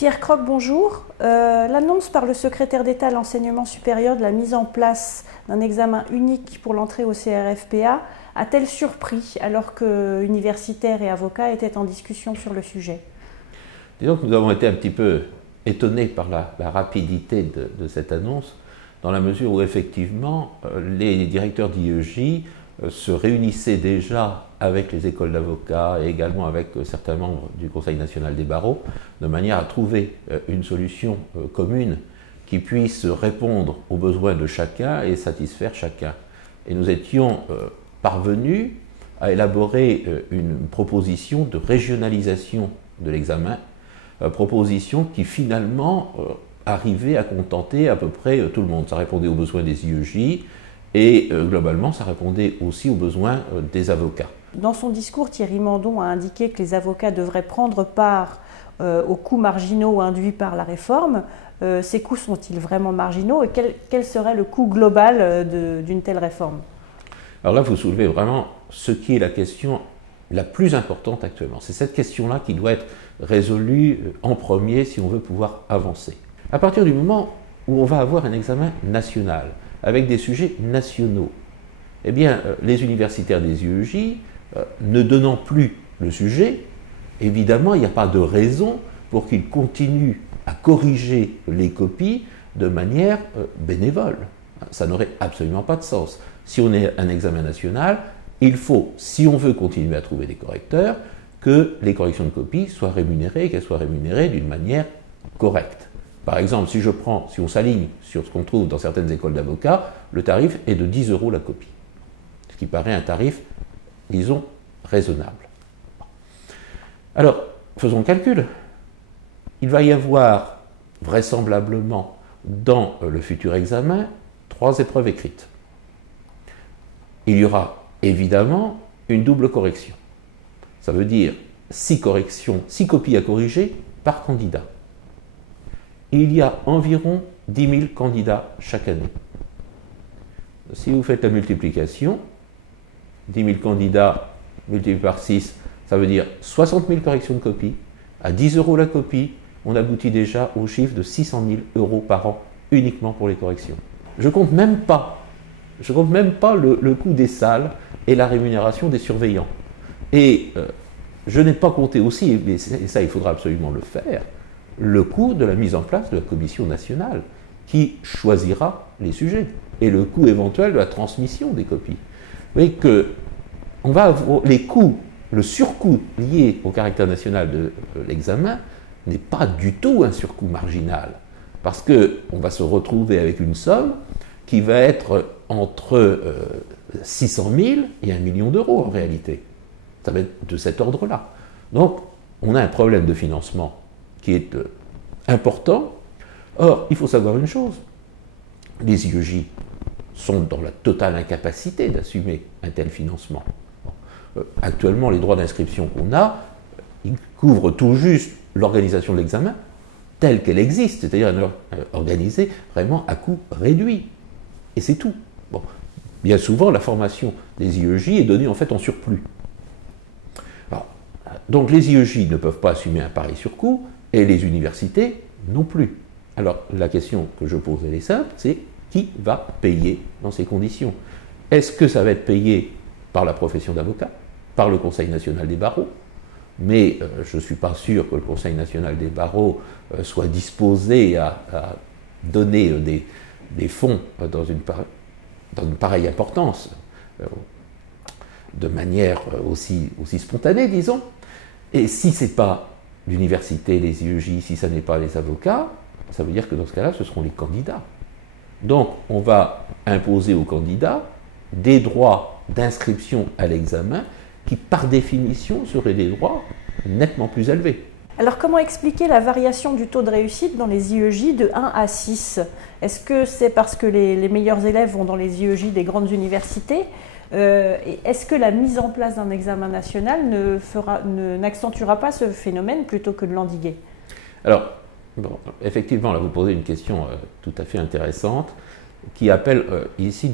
Pierre Croc, bonjour. L'annonce par le secrétaire d'État à l'enseignement supérieur de la mise en place d'un examen unique pour l'entrée au CRFPA a-t-elle surpris alors que universitaires et avocats étaient en discussion sur le sujet? Disons que nous avons été un petit peu étonnés par la rapidité de cette annonce, dans la mesure où effectivement les directeurs d'IEJ se réunissaient déjà avec les écoles d'avocats et également avec certains membres du Conseil national des barreaux, de manière à trouver une solution commune qui puisse répondre aux besoins de chacun et satisfaire chacun. Et nous étions parvenus à élaborer une proposition de régionalisation de l'examen, proposition qui finalement arrivait à contenter à peu près tout le monde. Ça répondait aux besoins des IEJ et globalement ça répondait aussi aux besoins des avocats. Dans son discours, Thierry Mandon a indiqué que les avocats devraient prendre part aux coûts marginaux induits par la réforme. Ces coûts sont-ils vraiment marginaux et quel serait le coût global d'une telle réforme? Alors là, vous soulevez vraiment ce qui est la question la plus importante actuellement. C'est cette question-là qui doit être résolue en premier si on veut pouvoir avancer. À partir du moment où on va avoir un examen national, avec des sujets nationaux, eh bien, les universitaires des IEJ, ne donnant plus le sujet, évidemment, il n'y a pas de raison pour qu'ils continuent à corriger les copies de manière bénévole. Ça n'aurait absolument pas de sens. Si on est un examen national, il faut, si on veut continuer à trouver des correcteurs, que les corrections de copies soient rémunérées et qu'elles soient rémunérées d'une manière correcte. Par exemple, si on s'aligne sur ce qu'on trouve dans certaines écoles d'avocats, le tarif est de 10 € la copie. Ce qui paraît un tarif, disons, raisonnable. Alors, faisons le calcul. Il va y avoir vraisemblablement dans le futur examen 3 épreuves écrites. Il y aura évidemment une double correction. Ça veut dire 6 copies à corriger par candidat. Il y a environ 10 000 candidats chaque année. Si vous faites la multiplication, 10 000 candidats multiplié par 6, ça veut dire 60 000 corrections de copies. À 10 € la copie, on aboutit déjà au chiffre de 600 000 € par an uniquement pour les corrections. Je ne compte même pas le coût des salles et la rémunération des surveillants. Et je n'ai pas compté aussi, mais ça il faudra absolument le faire, le coût de la mise en place de la commission nationale qui choisira les sujets et le coût éventuel de la transmission des copies. Vous voyez que on va avoir les coûts, le surcoût lié au caractère national de l'examen n'est pas du tout un surcoût marginal, parce qu'on va se retrouver avec une somme qui va être entre 600 000 et 1 million d'euros en réalité. Ça va être de cet ordre-là. Donc, on a un problème de financement qui est important. Or, il faut savoir une chose, les IEJ sont dans la totale incapacité d'assumer un tel financement. Actuellement, les droits d'inscription qu'on a, ils couvrent tout juste l'organisation de l'examen telle qu'elle existe, c'est-à-dire organisée vraiment à coût réduit. Et c'est tout. Bon. Bien souvent, la formation des IEJ est donnée en fait en surplus. Alors, donc les IEJ ne peuvent pas assumer un pareil surcoût, et les universités non plus. Alors la question que je pose, elle est simple, c'est qui va payer dans ces conditions? Est-ce que ça va être payé par la profession d'avocat, par le Conseil national des barreaux? Mais je ne suis pas sûr que le Conseil national des barreaux soit disposé à donner des fonds dans une pareille importance, de manière aussi spontanée, disons. Et si ce n'est pas l'université, les IEJ, si ce n'est pas les avocats, ça veut dire que dans ce cas-là, ce seront les candidats. Donc, on va imposer aux candidats des droits d'inscription à l'examen qui, par définition, seraient des droits nettement plus élevés. Alors, comment expliquer la variation du taux de réussite dans les IEJ de 1 à 6? Est-ce que c'est parce que les meilleurs élèves vont dans les IEJ des grandes universités? Est-ce que la mise en place d'un examen national n'accentuera pas ce phénomène plutôt que de l'endiguer? Alors, bon, effectivement, là vous posez une question tout à fait intéressante qui appelle ici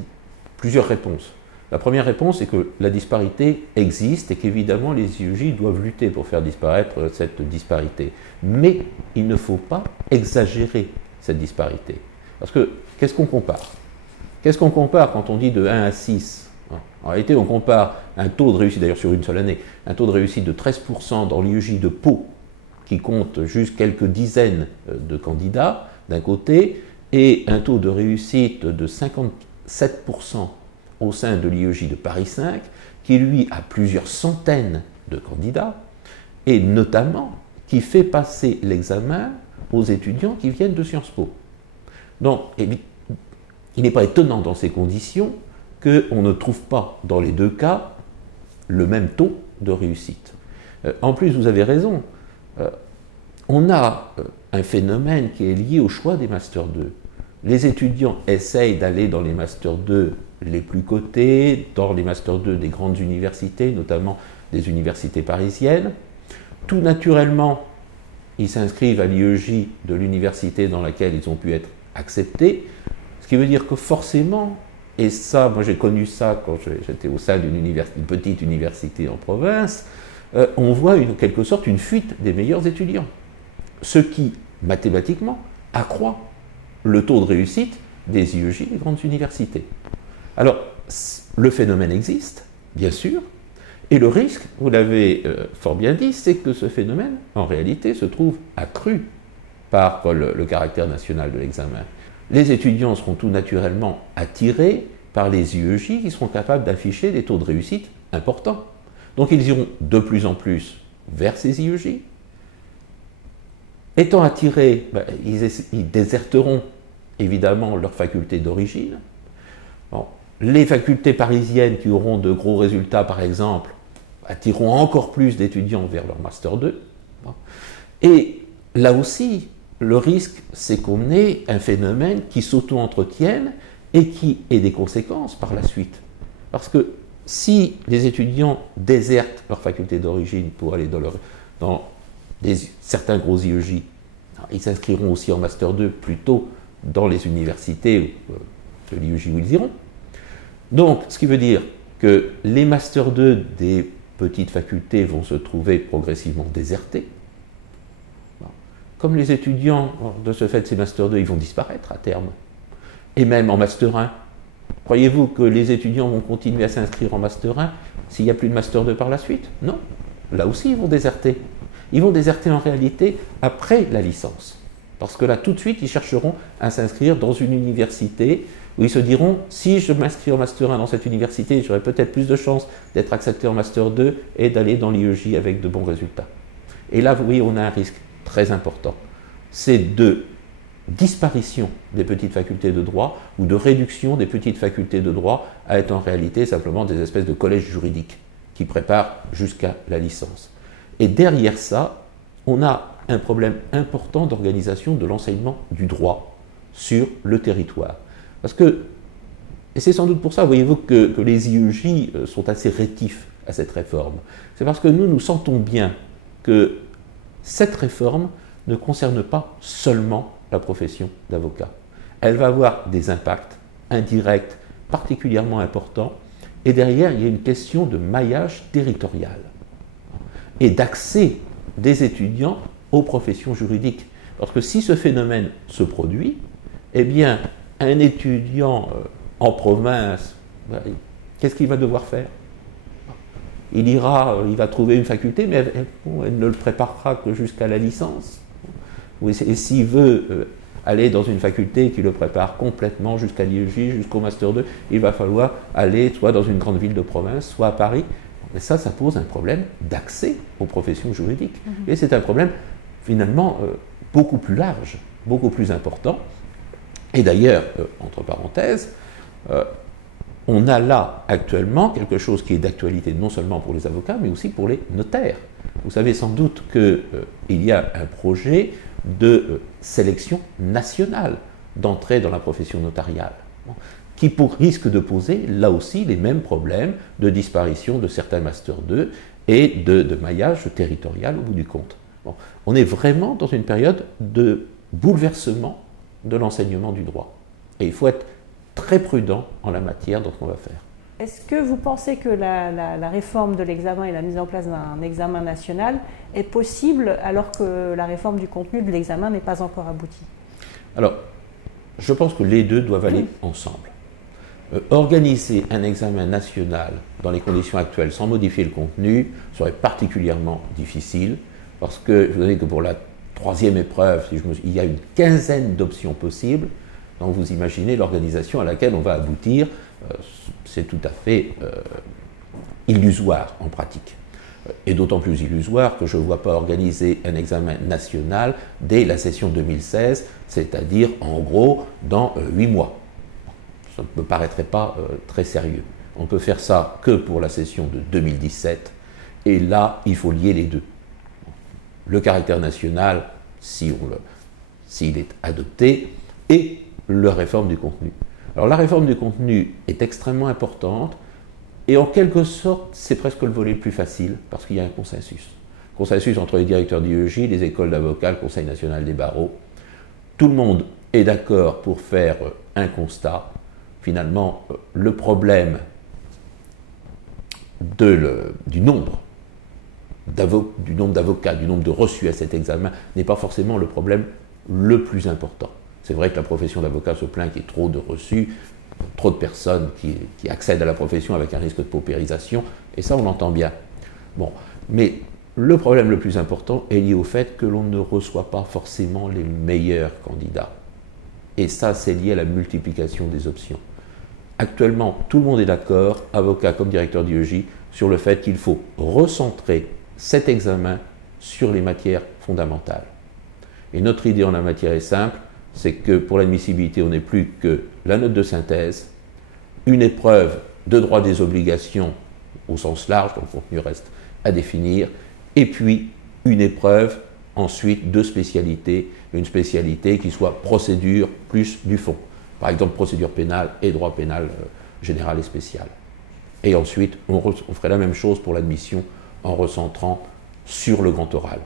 plusieurs réponses. La première réponse est que la disparité existe et qu'évidemment les IEJ doivent lutter pour faire disparaître cette disparité. Mais il ne faut pas exagérer cette disparité. Parce que qu'est-ce qu'on compare? Qu'est-ce qu'on compare quand on dit de 1 à 6? En réalité, on compare un taux de réussite, d'ailleurs sur une seule année, un taux de réussite de 13% dans l'IEJ de Pau, qui compte juste quelques dizaines de candidats d'un côté, et un taux de réussite de 57% au sein de l'IEJ de Paris 5, qui lui a plusieurs centaines de candidats, et notamment qui fait passer l'examen aux étudiants qui viennent de Sciences Po. Donc, il n'est pas étonnant dans ces conditions qu'on ne trouve pas dans les deux cas le même taux de réussite. En plus, vous avez raison, on a un phénomène qui est lié au choix des Master 2. Les étudiants essayent d'aller dans les Master 2 les plus cotés, dans les Master 2 des grandes universités, notamment des universités parisiennes. Tout naturellement, ils s'inscrivent à l'IEJ de l'université dans laquelle ils ont pu être acceptés, ce qui veut dire que forcément, et ça, moi j'ai connu ça quand j'étais au sein d'une petite université en province, on voit en quelque sorte une fuite des meilleurs étudiants, ce qui, mathématiquement, accroît le taux de réussite des IEJ des grandes universités. Alors, le phénomène existe, bien sûr, et le risque, vous l'avez fort bien dit, c'est que ce phénomène, en réalité, se trouve accru par le caractère national de l'examen. Les étudiants seront tout naturellement attirés par les IEJ qui seront capables d'afficher des taux de réussite importants. Donc ils iront de plus en plus vers ces IEJ. Étant attirés, ils déserteront évidemment leur faculté d'origine. Bon, les facultés parisiennes qui auront de gros résultats, par exemple, attireront encore plus d'étudiants vers leur Master 2. Bon. Et là aussi, le risque, c'est qu'on ait un phénomène qui s'auto-entretienne et qui ait des conséquences par la suite. Parce que si les étudiants désertent leur faculté d'origine pour aller dans certains gros IEJ, ils s'inscriront aussi en Master 2 plutôt dans les universités de l'IEJ où ils iront. Donc, ce qui veut dire que les Master 2 des petites facultés vont se trouver progressivement désertés. Comme les étudiants, de ce fait, ces Master 2, ils vont disparaître à terme. Et même en Master 1. Croyez-vous que les étudiants vont continuer à s'inscrire en Master 1 s'il n'y a plus de Master 2 par la suite? Non. Là aussi, ils vont déserter. Ils vont déserter en réalité après la licence. Parce que là, tout de suite, ils chercheront à s'inscrire dans une université où ils se diront, si je m'inscris en Master 1 dans cette université, j'aurai peut-être plus de chances d'être accepté en Master 2 et d'aller dans l'IEJ avec de bons résultats. Et là, vous voyez, on a un risque très important. C'est de disparition des petites facultés de droit ou de réduction des petites facultés de droit à être en réalité simplement des espèces de collèges juridiques qui préparent jusqu'à la licence. Et derrière ça, on a un problème important d'organisation de l'enseignement du droit sur le territoire. Parce que, et c'est sans doute pour ça, voyez-vous, que les IEJ sont assez rétifs à cette réforme. C'est parce que nous sentons bien que cette réforme ne concerne pas seulement la profession d'avocat. Elle va avoir des impacts indirects particulièrement importants, et derrière, il y a une question de maillage territorial et d'accès des étudiants aux professions juridiques. Parce que si ce phénomène se produit, eh bien, un étudiant en province, qu'est-ce qu'il va devoir faire? Il va trouver une faculté, mais elle ne le préparera que jusqu'à la licence. Et s'il veut aller dans une faculté qui le prépare complètement jusqu'à l'IEJ, jusqu'au Master 2, il va falloir aller soit dans une grande ville de province, soit à Paris. Et ça pose un problème d'accès aux professions juridiques. Et c'est un problème, finalement, beaucoup plus large, beaucoup plus important. Et d'ailleurs, entre parenthèses, on a là actuellement quelque chose qui est d'actualité non seulement pour les avocats, mais aussi pour les notaires. Vous savez sans doute qu'il y a un projet de sélection nationale d'entrée dans la profession notariale, qui risque de poser là aussi les mêmes problèmes de disparition de certains Master 2 et de maillage territorial au bout du compte. Bon, on est vraiment dans une période de bouleversement de l'enseignement du droit. Et il faut être très prudent en la matière dans ce qu'on va faire. Est-ce que vous pensez que la réforme de l'examen et la mise en place d'un examen national est possible alors que la réforme du contenu de l'examen n'est pas encore aboutie? Alors, je pense que les deux doivent aller ensemble. Organiser un examen national dans les conditions actuelles sans modifier le contenu serait particulièrement difficile parce que je vous dis que pour la troisième épreuve, il y a une quinzaine d'options possibles. Donc vous imaginez l'organisation à laquelle on va aboutir, c'est tout à fait illusoire en pratique. Et d'autant plus illusoire que je ne vois pas organiser un examen national dès la session 2016, c'est-à-dire en gros dans 8 mois. Ça ne me paraîtrait pas très sérieux. On peut faire ça que pour la session de 2017, et là, il faut lier les deux. Le caractère national, s'il est adopté, et la réforme du contenu. Alors la réforme du contenu est extrêmement importante, et en quelque sorte, c'est presque le volet le plus facile, parce qu'il y a un consensus. Consensus entre les directeurs d'IEJ, les écoles d'avocats, le Conseil national des barreaux. Tout le monde est d'accord pour faire un constat. Finalement, le problème du nombre d'avocats, du nombre de reçus à cet examen n'est pas forcément le problème le plus important. C'est vrai que la profession d'avocat se plaint qu'il y ait trop de reçus, trop de personnes qui accèdent à la profession avec un risque de paupérisation, et ça on l'entend bien. Bon, mais le problème le plus important est lié au fait que l'on ne reçoit pas forcément les meilleurs candidats. Et ça, c'est lié à la multiplication des options. Actuellement, tout le monde est d'accord, avocat comme directeur d'IEJ, sur le fait qu'il faut recentrer cet examen sur les matières fondamentales. Et notre idée en la matière est simple, c'est que pour l'admissibilité, on n'est plus que la note de synthèse, une épreuve de droit des obligations au sens large, donc le contenu reste à définir, et puis une épreuve ensuite de spécialité, une spécialité qui soit procédure plus du fond. Par exemple, procédure pénale et droit pénal général et spécial. Et ensuite, on ferait la même chose pour l'admission en recentrant sur le grand oral,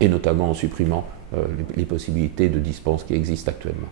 et notamment en supprimant les possibilités de dispense qui existent actuellement.